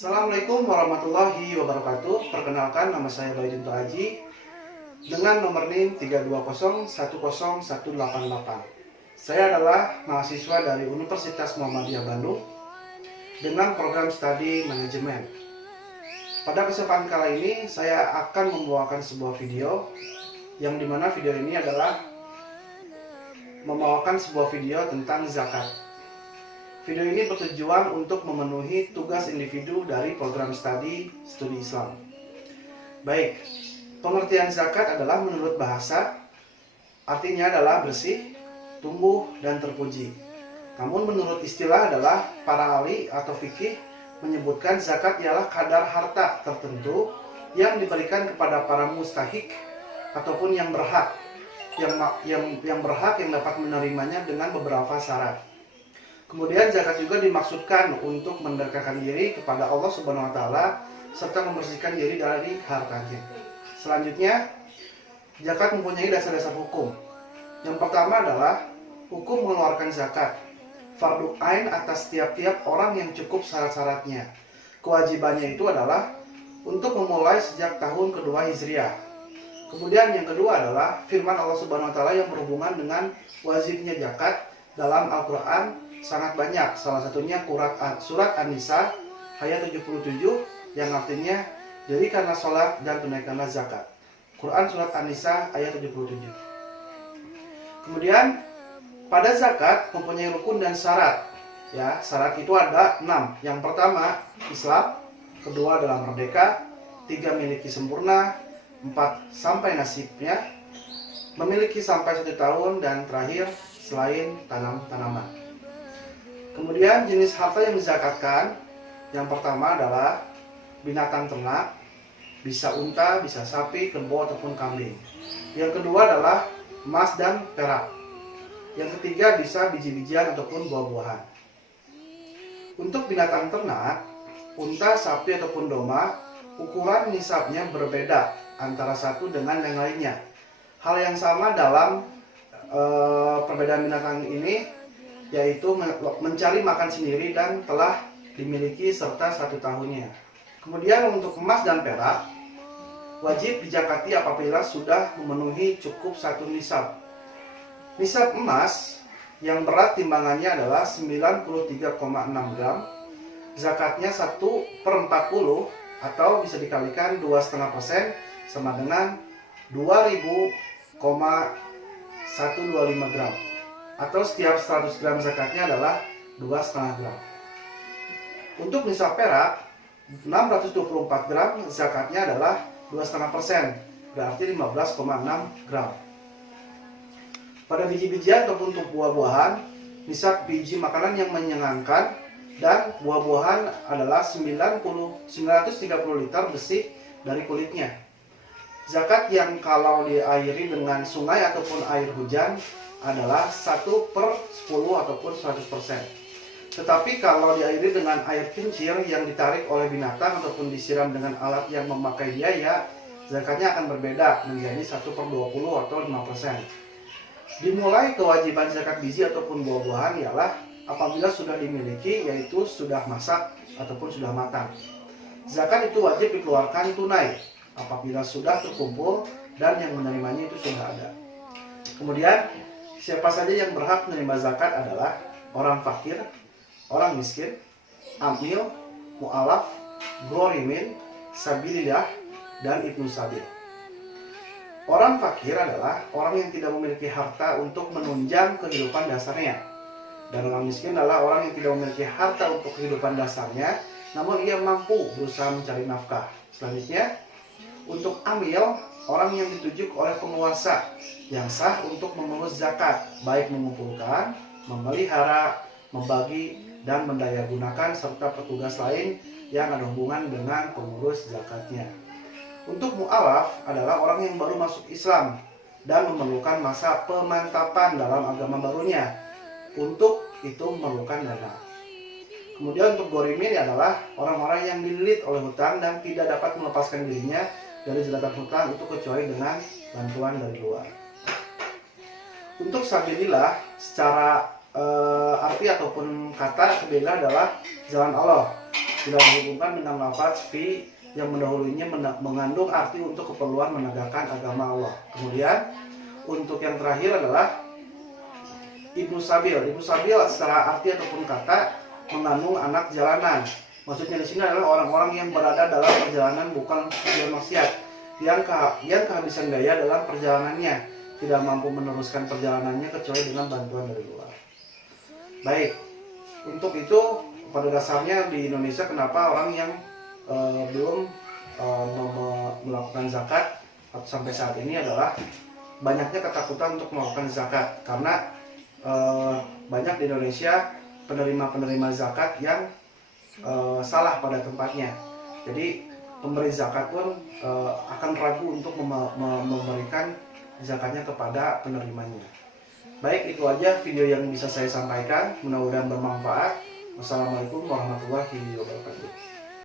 Assalamualaikum warahmatullahi wabarakatuh. Perkenalkan, nama saya Bayu Junto Aji dengan nomor NIM 320101888. Saya adalah mahasiswa dari Universitas Muhammadiyah Bandung dengan program studi manajemen. Pada kesempatan kali ini saya akan membawakan sebuah video yang dimana video ini adalah membawakan sebuah video tentang zakat. Video ini bertujuan untuk memenuhi tugas individu dari program studi Islam. Baik, pengertian zakat adalah menurut bahasa, artinya adalah bersih, tumbuh, dan terpuji. Namun menurut istilah adalah para ahli atau fikih menyebutkan zakat ialah kadar harta tertentu yang diberikan kepada para mustahik ataupun yang berhak, yang berhak yang dapat menerimanya dengan beberapa syarat. Kemudian zakat juga dimaksudkan untuk mendekatkan diri kepada Allah Subhanahu wa taala serta membersihkan diri dari hartanya. Selanjutnya, zakat mempunyai dasar-dasar hukum. Yang pertama adalah hukum mengeluarkan zakat. Fardu ain atas tiap-tiap orang yang cukup syarat-syaratnya. Kewajibannya itu adalah untuk memulai sejak tahun kedua Hijriah. Kemudian yang kedua adalah firman Allah Subhanahu wa taala yang berhubungan dengan wajibnya zakat dalam Al-Qur'an sangat banyak. Salah satunya surat An-Nisa ayat 77 yang artinya dirikanlah sholat dan tunaikanlah zakat. Quran surat An-Nisa ayat 77. Kemudian pada zakat mempunyai rukun dan syarat. Ya, syarat itu ada 6. Yang pertama Islam, kedua adalah merdeka, 3 miliki sempurna, 4 sampai nasibnya, memiliki sampai 1 tahun, dan terakhir selain tanaman. Kemudian jenis harta yang dizakatkan, yang pertama adalah binatang ternak, bisa unta, bisa sapi, kerbau ataupun kambing. Yang kedua adalah emas dan perak. Yang ketiga bisa biji-bijian ataupun buah-buahan. Untuk binatang ternak, unta, sapi ataupun domba, ukuran nisabnya berbeda antara satu dengan yang lainnya. Hal yang sama dalam perbedaan binatang ini yaitu mencari makan sendiri dan telah dimiliki serta 1 tahunnya. Kemudian untuk emas dan perak wajib dizakati apabila sudah memenuhi cukup 1 nisab. Nisab emas yang berat timbangannya adalah 93,6 gram. Zakatnya 1/40 atau bisa dikalikan 2,5% sama dengan 2000,125 gram. Atau setiap 100 gram zakatnya adalah 2,5 gram. Untuk nisab perak 624 gram zakatnya adalah 2,5%, berarti 15,6 gram. Pada biji-bijian ataupun untuk buah-buahan, nisab biji makanan yang menyenangkan dan buah-buahan adalah 930 liter bersih dari kulitnya. Zakat yang kalau diairi dengan sungai ataupun air hujan adalah 1/10 ataupun 100%. Tetapi kalau diairi dengan air kincir yang ditarik oleh binatang ataupun disiram dengan alat yang memakai biaya, zakatnya akan berbeda menjadi 1/20 atau 5%. Dimulai kewajiban zakat biji ataupun buah-buahan ialah apabila sudah dimiliki, yaitu sudah masak ataupun sudah matang. Zakat itu wajib dikeluarkan tunai apabila sudah terkumpul dan yang menerimanya itu sudah ada. Kemudian siapa saja yang berhak menerima zakat adalah orang fakir, orang miskin, amil, mu'alaf, ghorimin, sabilillah, dan ibnu sabil. Orang fakir adalah orang yang tidak memiliki harta untuk menunjang kehidupan dasarnya. Dan orang miskin adalah orang yang tidak memiliki harta untuk kehidupan dasarnya, namun ia mampu berusaha mencari nafkah. Selanjutnya, untuk amil, orang yang ditunjuk oleh penguasa yang sah untuk mengurus zakat, baik mengumpulkan, memelihara, membagi, dan mendayagunakan serta petugas lain yang ada hubungan dengan pengurus zakatnya. Untuk mu'alaf adalah orang yang baru masuk Islam dan memerlukan masa pemantapan dalam agama barunya. Untuk itu memerlukan dana. Kemudian untuk ghorimin adalah orang-orang yang dililit oleh hutang dan tidak dapat melepaskan dirinya dari jeratan hutang itu kecuali dengan bantuan dari luar. Untuk sabilillah secara arti ataupun kata sabilillah adalah jalan Allah. tidak dihubungkan dengan lafaz fi yang mendahulunya mengandung arti untuk keperluan menegakkan agama Allah. Kemudian untuk yang terakhir adalah Ibnu Sabil. Ibnu Sabil secara arti ataupun kata mengandung anak jalanan. Maksudnya di sini adalah orang-orang yang berada dalam perjalanan bukan tujuan maksiat, yang kehabisan daya dalam perjalanannya, tidak mampu meneruskan perjalanannya kecuali dengan bantuan dari luar. Baik, untuk itu pada dasarnya di Indonesia kenapa orang yang belum melakukan zakat sampai saat ini adalah banyaknya ketakutan untuk melakukan zakat, karena banyak di Indonesia penerima zakat yang salah pada tempatnya. Jadi pemberi zakat pun akan ragu untuk memberikan zakatnya kepada penerimanya. Baik, itu aja video yang bisa saya sampaikan, mudah-mudahan bermanfaat. Wassalamualaikum warahmatullahi